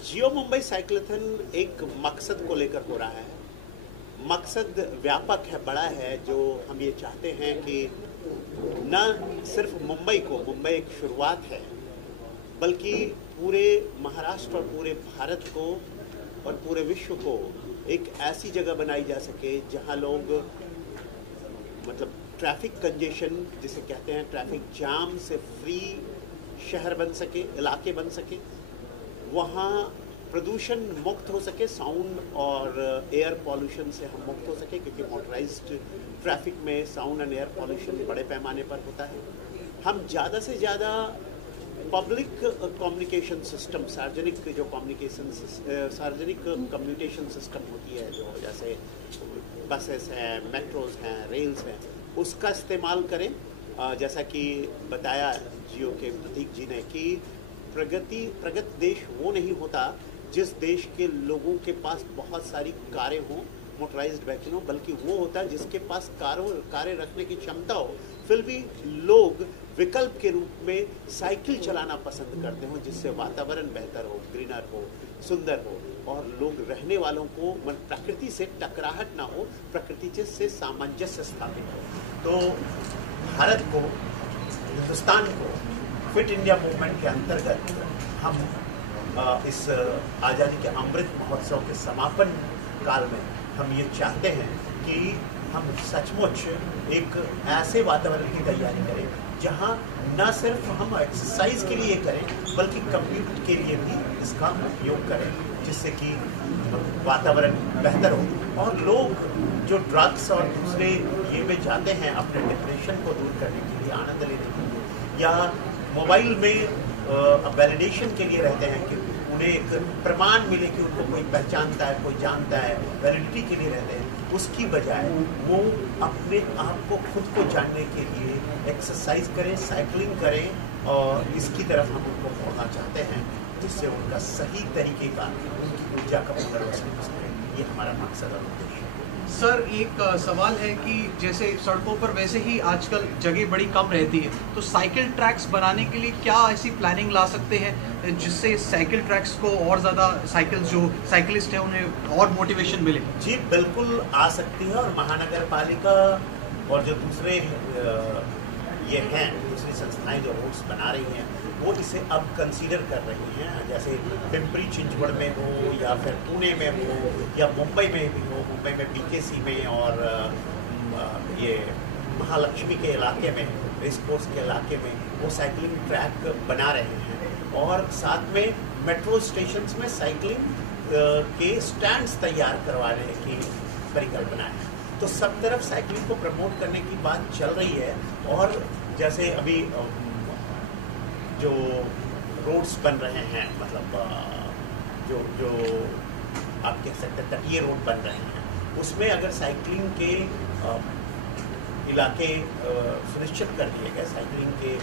जियो Mumbai cyclothon एक मकसद को लेकर हो रहा है। मकसद व्यापक है, बड़ा है, जो हम ये चाहते हैं कि न सिर्फ मुंबई एक शुरुआत है, बल्कि पूरे महाराष्ट्र और पूरे भारत को और पूरे विश्व को एक ऐसी जगह बनाई जा सके जहां लोग मतलब ट्रैफिक कंजेशन जिसे कहते हैं, ट्रैफिक जाम से फ्री शहर बन सके, इलाके बन सके, वहाँ प्रदूषण मुक्त हो सके, साउंड और एयर पॉल्यूशन से हम मुक्त हो सके, क्योंकि मोटराइज्ड ट्रैफिक में साउंड एंड एयर पॉल्यूशन बड़े पैमाने पर होता है। हम ज़्यादा से ज़्यादा पब्लिक कम्युनिकेशन सिस्टम, सार्वजनिक कम्युनिकेशन सिस्टम होती है, जो जैसे बसेस हैं, मेट्रोज हैं, रेल्स हैं, उसका इस्तेमाल करें। जैसा कि बताया जियो के प्रतीक जी ने कि प्रगत देश वो नहीं होता जिस देश के लोगों के पास बहुत सारी कारें हों, मोटराइज्ड व्हीकल हो, बल्कि वो होता है जिसके पास कारें रखने की क्षमता हो, फिर भी लोग विकल्प के रूप में साइकिल चलाना पसंद करते हो, जिससे वातावरण बेहतर हो, ग्रीनर हो, सुंदर हो, और लोग रहने वालों को प्रकृति से टकराहट ना हो, प्रकृति से सामंजस्य स्थापित हो। तो भारत को, हिंदुस्तान को फिट इंडिया मूवमेंट के अंतर्गत हम इस आज़ादी के अमृत महोत्सव के समापन काल में हम ये चाहते हैं कि हम सचमुच एक ऐसे वातावरण की तैयारी करें जहां न सिर्फ हम एक्सरसाइज के लिए करें, बल्कि कम्यूट के लिए भी इसका उपयोग करें, जिससे कि वातावरण बेहतर हो और लोग जो ड्रग्स और दूसरे ये में जाते हैं अपने डिप्रेशन को दूर करने के लिए, आनंद लेने के लिए, या मोबाइल में वैलिडेशन के लिए रहते हैं कि उन्हें एक प्रमाण मिले कि उनको कोई पहचानता है, कोई जानता है, वैलिडिटी के लिए रहते हैं, उसकी बजाय वो अपने आप को खुद को जानने के लिए एक्सरसाइज करें, साइकिलिंग करें, और इसकी तरफ हम उनको मोड़ना चाहते हैं, जिससे उनका सही तरीके का, उनकी ऊर्जा का पुनर्वसन हो सके। ये हमारा मकसद और उद्देश्य है। सर, एक सवाल है कि जैसे सड़कों पर वैसे ही आजकल जगह बड़ी कम रहती है, तो साइकिल ट्रैक्स बनाने के लिए क्या ऐसी प्लानिंग ला सकते हैं जिससे साइकिल ट्रैक्स को और ज़्यादा जो साइकिलिस्ट हैं उन्हें और मोटिवेशन मिले? जी बिल्कुल आ सकती है, और महानगर पालिका और जो दूसरे ये हैं, दूसरी संस्थाएं जो रोड्स बना रही हैं, वो इसे अब कंसीडर कर रही हैं। जैसे पिंपरी चिंचवड़ में हो, या फिर पुणे में हो, या मुंबई में भी हो, मुंबई में बीकेसी में, और ये महालक्ष्मी के इलाके में, रेस कोर्स के इलाके में वो साइकिलिंग ट्रैक बना रहे हैं, और साथ में मेट्रो स्टेशंस में साइकिलिंग के स्टैंड्स तैयार करवाने की परिकल्पना है। तो सब तरफ साइकिलिंग को प्रमोट करने की बात चल रही है। और जैसे अभी जो रोड्स बन रहे हैं, मतलब जो आप कह सकते हैं तटीय रोड बन रहे हैं, उसमें अगर साइकिलिंग के इलाके सुनिश्चित कर दिए गए, साइकिलिंग के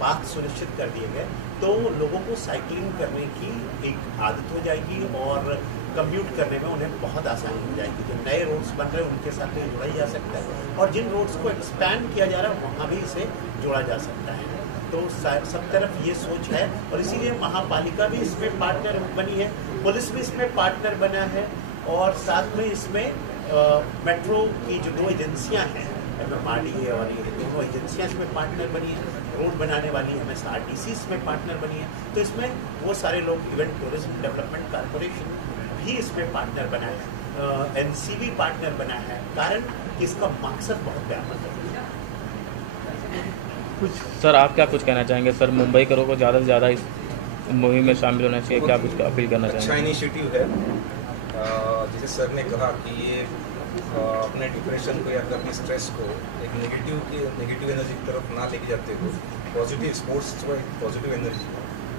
पाथ सुनिश्चित कर दिए गए, तो लोगों को साइकिलिंग करने की एक आदत हो जाएगी और कम्यूट करने में उन्हें बहुत आसानी हो जाएगी। जो नए रोड्स बन रहे हैं उनके साथ तो जोड़ा जा सकता है, और जिन रोड्स को एक्सपैंड किया जा रहा है वहाँ भी इसे जोड़ा जा सकता है। तो सब तरफ ये सोच है, और इसीलिए महापालिका भी इसमें पार्टनर बनी है, पुलिस भी इसमें पार्टनर बना है, और साथ में इसमें मेट्रो की जो 2 एजेंसियाँ हैं, MMRDA और ये दोनों एजेंसियाँ इसमें पार्टनर बनी है, रोड बनाने वाली MSRTC इसमें पार्टनर बनी है। तो इसमें वो सारे लोग, इवेंट टूरिज्म डेवलपमेंट कॉर्पोरेशन भी इसमें पार्टनर बना है, NCB पार्टनर बना है, कारण इसका मकसद बहुत व्यापक है। सर, आप क्या कुछ कहना चाहेंगे? सर, मुंबई करो को ज़्यादा से ज़्यादा इस मुहिम में शामिल होना चाहिए, क्या कुछ अपील करना चाहेंगे? अच्छा इनिशिएटिव है। जैसे सर ने कहा कि ये अपने डिप्रेशन को या फिर अपने स्ट्रेस को एक नेगेटिव एनर्जी की तरफ ना लेके जाते हो, पॉजिटिव स्पोर्ट्स को एक पॉजिटिव एनर्जी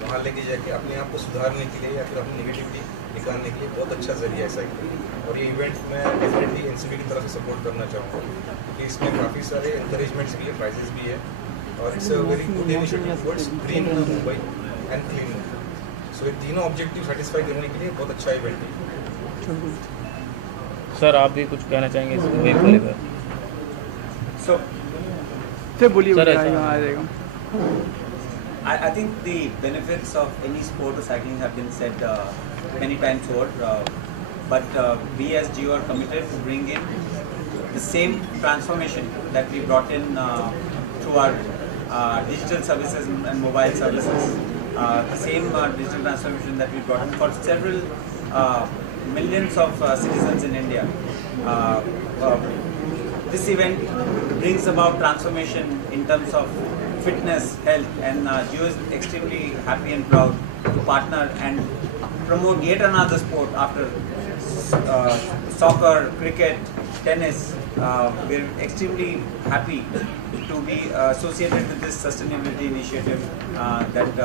वहाँ लेके जाके अपने आप को सुधारने के लिए या फिर अपनी नेगेटिविटी निकालने के लिए बहुत अच्छा जरिया है साइकिल। और ये इवेंट मैं डेफिनेटली NCB की तरफ से सपोर्ट करना चाहूँगा, क्योंकि इसमें काफ़ी सारे इंकरेजमेंट्स भी है, प्राइजेस भी है, और it's a very good initiative towards green Mumbai and clean Mumbai. So ये तीनों ऑब्जेक्टिव सेटिस्फाई करने के लिए बहुत अच्छा इवेंट है। सर, आप भी कुछ कहना चाहेंगे इस मुहिम को लेकर? सर बोलिए। सर, आ जाएगा। I think the benefits of any sport of cycling have been said many times over, but we as Jio are committed to bring in the same transformation that we brought in through our digital services and mobile services. The same digital transformation that we brought in for several millions of citizens in India. This event brings about transformation in terms of fitness, health, and Jio is extremely happy and proud to partner and promote yet another sport after soccer, cricket, tennis. We're extremely happy to be associated with this sustainability initiative that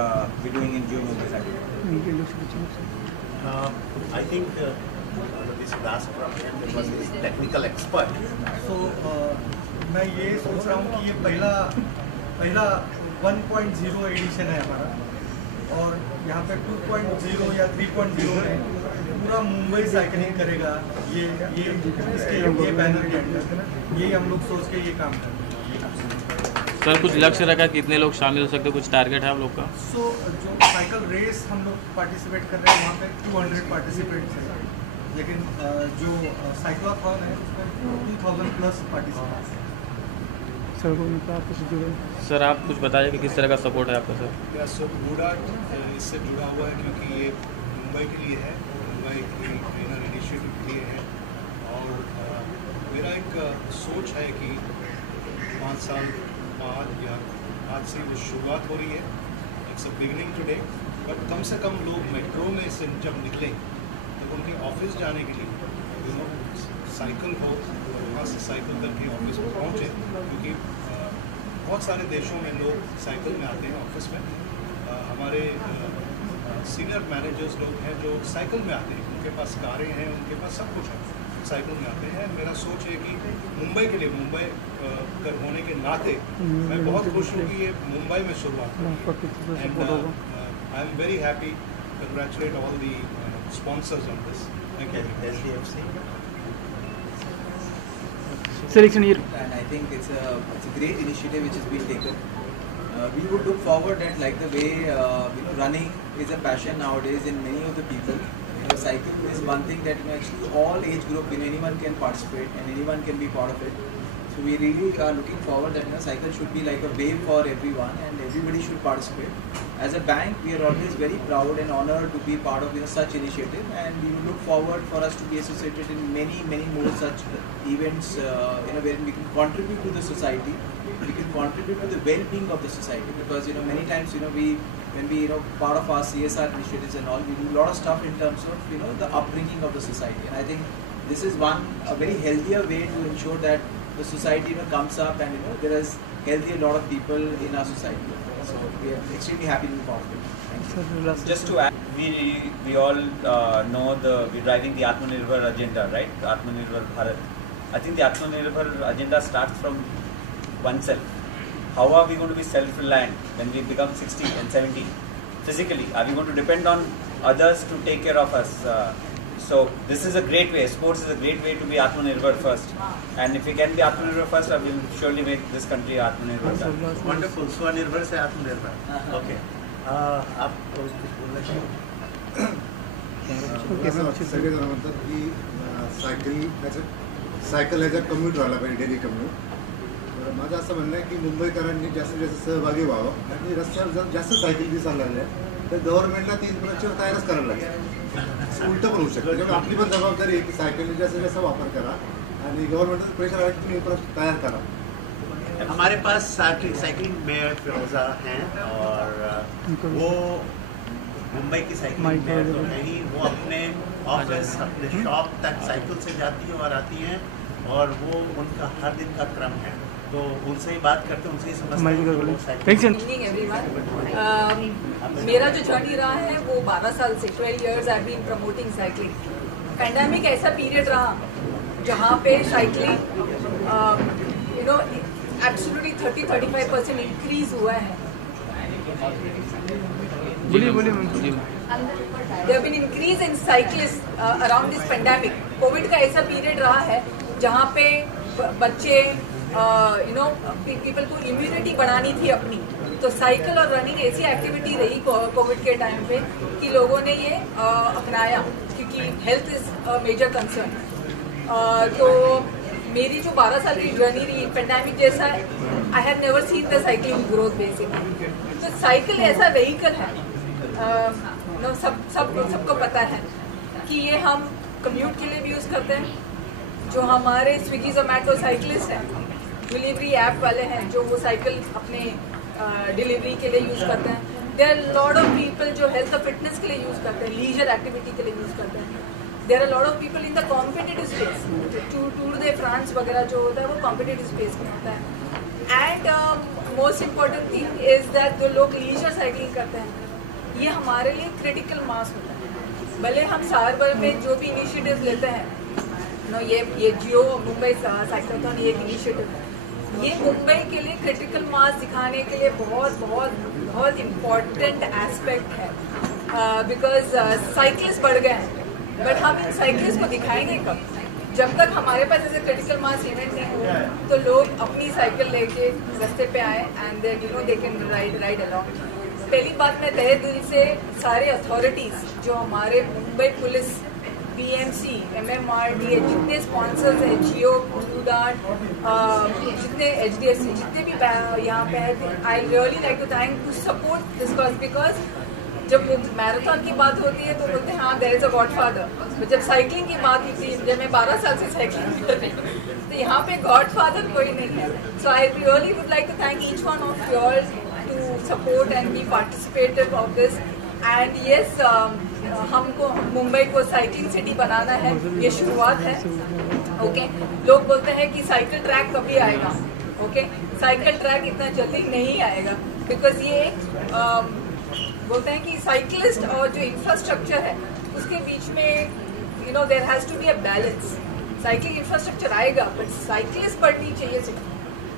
we're doing in Jio Mumbai Cycling. I think this Das was his technical expert. So मैं ये सोच रहा हूँ कि ये पहला 1.0 addition है हमारा, और यहाँ पे 2.0 या 3.0 में पूरा मुंबई साइकिलिंग करेगा। ये बैनर के अंदर ये हम लोग सोच के ये काम कर रहे हैं। सर कुछ लक्ष्य रखा, कितने लोग शामिल हो सकते हैं, कुछ टारगेट है आप लोग का? सो जो साइकिल रेस हम लोग पार्टिसिपेट कर रहे हैं वहाँ पे 200 पार्टिसिपेंट्स हैं, लेकिन जो साइक्लोथॉन है उसमें 2000 प्लस पार्टिसिपेंट्स। सर आप कुछ बताइए कि किस तरह का सपोर्ट है आपका? सर या सो बूढ़ाट इससे जुड़ा हुआ है क्योंकि ये मुंबई के लिए है, मुंबई की ट्रेनर इनिशिएटिव के लिए है, और मेरा एक सोच है कि 5 साल बाद या आज से वो शुरुआत हो रही है, it's a beginning today, but कम से कम लोग मेट्रो में से जब निकलें तो उनके ऑफिस जाने के लिए साइकिल हो, वहाँ से साइकिल करके ऑफिस में पहुँचे, क्योंकि बहुत सारे देशों में लोग साइकिल में आते हैं ऑफिस में। हमारे सीनियर मैनेजर्स लोग हैं जो साइकिल में आते हैं, उनके पास कारें हैं, उनके पास सब कुछ है, साइकिल में आते हैं। मेरा सोच है कि मुंबई के लिए, मुंबई कर होने के नाते मैं बहुत खुश हूँ कि ये मुंबई में शुरुआत हुई, and I am very happy, congratulate all the sponsors on this. Thank you. SDFC selection year. And I think it's a great initiative which has been taken. We would look forward that, like the way running is a passion nowadays in many of the people. Cycling is one thing that actually all age group, anyone can participate and anyone can be part of it. So we really are looking forward that cycle should be like a wave for everyone and everybody should participate. As a bank, we are always very proud and honored to be part of such initiative, and we will look forward for us to be associated in many more such events where we can contribute to the society, we can contribute to the well-being of the society, because many times when we part of our CSR initiatives and all, we do a lot of stuff in terms of the upbringing of the society, and I think this is a very healthier way to ensure that the society comes up and there is healthy a lot of people in our society. So we are extremely happy to be part of it. Thank you. Just to add, we all know we're driving the Atmanirbhar agenda, right? Atmanirbhar Bharat. I think the Atmanirbhar agenda starts from oneself. How are we going to be self-reliant when we become 60 and 70? Physically, are we going to depend on others to take care of us? So this is a great way. Sports is a great way to be Atmanirbhar first. And if we can be Atmanirbhar first, we will surely make this country Atmanirbhar. Wonderful. Swanirbhar से Atmanirbhar. Okay. आप कुछ बोलना चाहिए? सगळे जण म्हणतात की cycle ह्याचा कम्यूट झाला पाहिजे, डेली कम्यूट. तर माझं असं म्हणणं आहे की मुंबईकरांनी जास्तीत जास्त सहभागी व्हावं आणि रस्त्यावर जर जास्त सायकल दिसायला लागल्या तर गव्हर्नमेंटला 3 प्रकारच्या तयारच करायला लागेल. उलटं पण होऊ शकतं. त्यामुळे आपली पण जबाबदारी आहे की सायकलचा जास्तीत जास्त वापर करा आणि गव्हर्नमेंटचं प्रेशर आहे की तुम्ही तयार करा. हमारे पास साइकिलिंग में फिरोजा हैं और वो मुंबई की साइकिलिंग में तो नहीं, वो अपने ऑफिस अपने शॉप तक साइकिल से जाती हैं और आती हैं, और वो उनका हर दिन का क्रम है. तो उनसे ही बात करते हैं, उनसे ही समझते हैं. मेरा जो जर्नी रहा है वो 12 साल से 12 years I been promoting cycling. Pandemic ऐसा पीरियड रहा जहाँ पे साइकिलिंग एब्सोल्युटली 30-35% इंक्रीज हुआ है. There have been increase in cyclists around this pandemic. Covid का ऐसा पीरियड रहा है जहाँ पे बच्चे पीपल को इम्यूनिटी बढ़ानी थी अपनी, तो साइकिल और रनिंग ऐसी एक्टिविटी रही कोविड के टाइम पे कि लोगों ने ये अपनाया, क्योंकि health is a major concern. तो मेरी जो 12 साल की जर्नी रही पेंडेमिक जैसा, I have never seen the cycling growth basically. तो साइकिल ऐसा व्हीकल है, सबको पता है कि ये हम कम्यूट के लिए भी यूज़ करते हैं। जो हमारे स्विगी जोमेटो साइकिलिस्ट हैं, डिलीवरी ऐप वाले हैं, जो वो साइकिल अपने डिलीवरी के लिए यूज़ करते हैं। There are lot of people जो हेल्थ और फिटनेस के लिए यूज़ करते हैं, लीजर एक्टिविटी के लिए यूज़ करते हैं। There are lot of people in the competitive space, tour de France वगैरह जो होता है वो कॉम्पिटिटिव स्पेस में होता है। And most important thing is that जो लोग लीजर साइकिलिंग करते हैं, ये हमारे लिए क्रिटिकल मास होता है। भले हम साल भर में जो भी इनिशिएटिव लेते हैं, ये जियो मुंबई साइक्लोथॉन ये एक इनिशिएटिव है, ये मुंबई के लिए क्रिटिकल मास दिखाने के लिए बहुत बहुत बहुत इम्पॉर्टेंट एस्पेक्ट है। बिकॉज साइकिलिस्ट बढ़ गए हैं, बट हम इन साइकिलिस्ट को दिखाएंगे कब? जब तक हमारे पास ऐसे क्रिटिकल मास इवेंट नहीं हो तो लोग अपनी साइकिल लेके रास्ते पे आए and they can ride along. पहली बात, मैं तहे दिल से सारे अथॉरिटीज़ जो हमारे मुंबई पुलिस, BMC, MMRDA, जितने स्पॉन्सर्स हैं, जियो, ब्लू डार्ट, जितने HDFC, जितने भी यहाँ पे हैं, I really like to thank to support this cause. Because जब मैराथन की बात होती है तो बोलते हैं हाँ देयर इज अ गॉडफादर, जब साइकिलिंग की बात होती है, जब मैं 12 साल से साइकिलिंग कर रही हूँ, तो यहाँ पे गॉडफादर कोई नहीं है। So I really would like to thank each one of your to support and be participative of this. And yes, हमको मुंबई को साइकिलिंग सिटी बनाना है, ये शुरुआत है। ओके, लोग बोलते हैं कि साइकिल ट्रैक कभी आएगा। ओके, साइकिल ट्रैक इतना जल्दी नहीं आएगा, बिकॉज ये बोलते हैं कि साइकिलिस्ट और जो इंफ्रास्ट्रक्चर है उसके बीच में there has to be a balance. Cycling infrastructure आएगा बट साइकिलिस्ट बढ़नी चाहिए सिटी,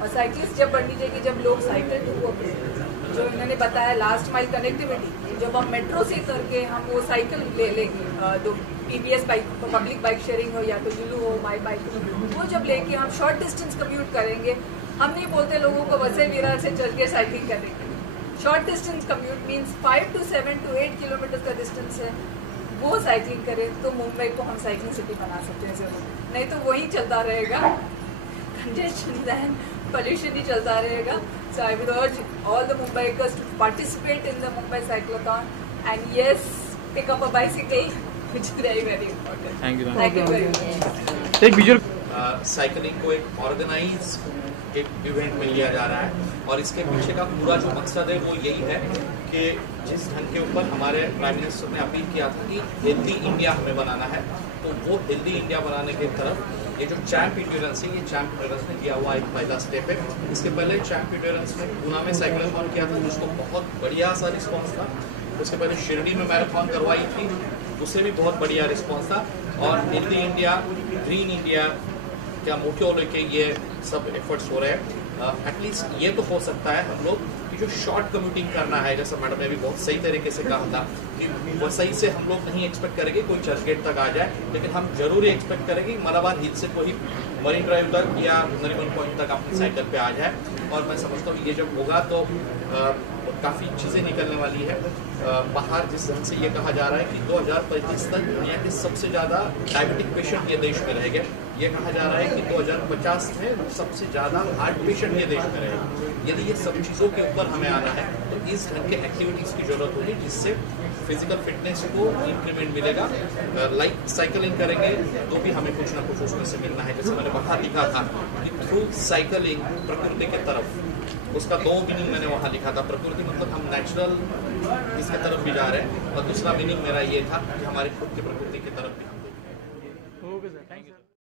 और साइकिलिस्ट जब बढ़नी चाहिए जब लोग साइकिल टू जो इन्होंने बताया लास्ट माइल कनेक्टिविटी, जब हम मेट्रो से उतर के हम वो साइकिल ले लेंगे, तो PBS bike, public bike sharing हो या तो यूलू हो, माई बाइक हो, वो जब लेके हम शॉर्ट डिस्टेंस कम्यूट करेंगे, हम नहीं बोलते लोगों को वैसे विरार से चल के साइकिलिंग करेंगे। Short distance commute means 5 to 7 to 8 kilometre का डिस्टेंस है, वो साइकिलिंग करें तो मुंबई को हम साइकिलिंग सिटी बना सकते हैं जरूर। नहीं तो वही चलता रहेगा, कंजेशन दैन pollution ही चलता रहेगा। So I would urge all the Mumbaikars to participate in the Mumbai Cyclothon and yes, pick up a bicycle, which is very very important. Thank you. Thank you very much. एक visual cycling को एक organise एक event में लिया जा रहा है, और इसके पीछे का पूरा जो मकसद है वो यही है कि जिस ढंग के ऊपर हमारे प्राइम मिनिस्टर ने अपील किया था कि हेल्दी इंडिया हमें बनाना है, तो वो हेल्दी इंडिया बनाने की तरफ ये जो चैम्प इंड्योरेंस है, ये चैम्प इंड्योरेंस ने किया हुआ एक पहला स्टेप है। इसके पहले चैम्प इंड्योरेंस ने पूना में साइक्लोथॉन किया था, जिसको बहुत बढ़िया सा रिस्पॉन्स था। उसके पहले शिरडी में मैराथन करवाई थी, उससे भी बहुत बढ़िया रिस्पॉन्स था। और हेल्दी इंडिया, ग्रीन इंडिया क्या मोटिव लेके ये सब एफर्ट्स हो रहे हैं। एटलीस्ट ये तो हो सकता है हम लोग कि जो शॉर्ट कम्यूटिंग करना है, जैसा मैडम ने भी बहुत सही तरीके से कहा था कि वसई से हम लोग नहीं एक्सपेक्ट करेंगे कोई चर्चगेट तक आ जाए, लेकिन हम जरूर एक्सपेक्ट करेंगे कि मलाबार हिल से कोई मरीन ड्राइव तक या नरीमन पॉइंट तक अपनी साइकिल पे आ जाए। और मैं समझता हूँ ये जब होगा तो काफ़ी चीज़ें निकलने वाली है बाहर। जिस ढंग से ये कहा जा रहा है कि 2035 तक दुनिया के सबसे ज़्यादा डायबिटिक पेशेंट ये देश में रहेंगे। ये कहा जा रहा है कि 2050 में सबसे ज़्यादा हार्ट पेशेंट ये देश में रहेगा। यदि ये सब चीज़ों के ऊपर हमें आना है तो इस ढंग के एक्टिविटीज़ की ज़रूरत होगी, जिससे फिजिकल फिटनेस को इंक्रीमेंट मिलेगा। लाइक साइकिलिंग करेंगे तो भी हमें कुछ ना कुछ उसमें से मिलना है। जैसे मैंने वहाँ लिखा था कि थ्रू साइकिलिंग प्रकृति के तरफ, उसका 2 मीनिंग मैंने वहाँ लिखा था। प्रकृति मतलब हम नेचुरल इसके तरफ भी जा रहे हैं, और दूसरा मीनिंग मेरा ये था कि हमारे खुद की प्रकृति की तरफ भी